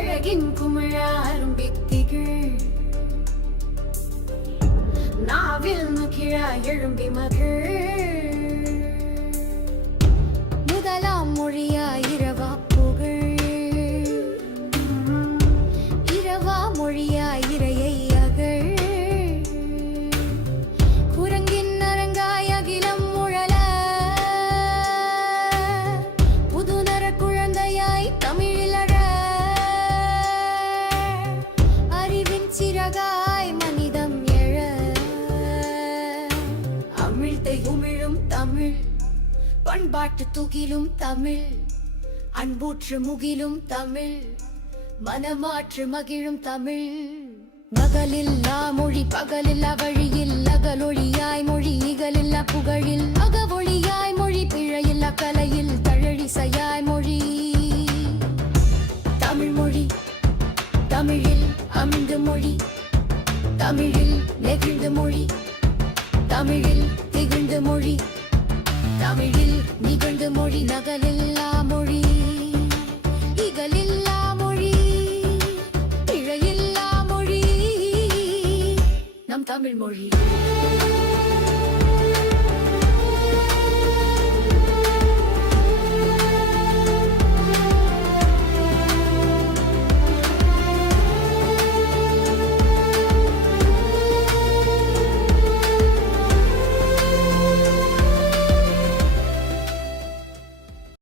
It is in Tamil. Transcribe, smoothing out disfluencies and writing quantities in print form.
அழகின் குமிழாரும் பித்திகள் நாவில் முகிழா எழும்பி மகிழ் முதலாம் மொழியா இரவா புகழ் இரவா மொழியா இறையை அகழ் குரங்கின் அரங்காய் அகிலம் முழல புதுநர குழந்தையாய் தமிழில் அழ அறிவின் சிறகாய் மனிதம் எழ அமிழ்தை உமிழும் தமிழ் பண்பாட்டு துகிலும் தமிழ் அன்பூற்று முகிலும் தமிழ் மனமாற்று மகிழும் தமிழ் மகளில்லா மொழி பகலில்லா வழியில் அகலொழியாய் மொழி இகலில்லா புகழில் அகவொழியாய் மொழி பிழையில்லா கலையில் தழழிசையாய் மொழி தமிழ் மொழி தமிழில் அமிழ்ந்து மொழி தமிழில் நெகிழ்ந்து மொழி தமிழில் திகழ்ந்து மொழி தமிழில் நிகழ்ந்து மொழி நகலில்லா மொழி இகலில்லா மொழி பிழையில்லா மொழி நம் தமிழ் மொழி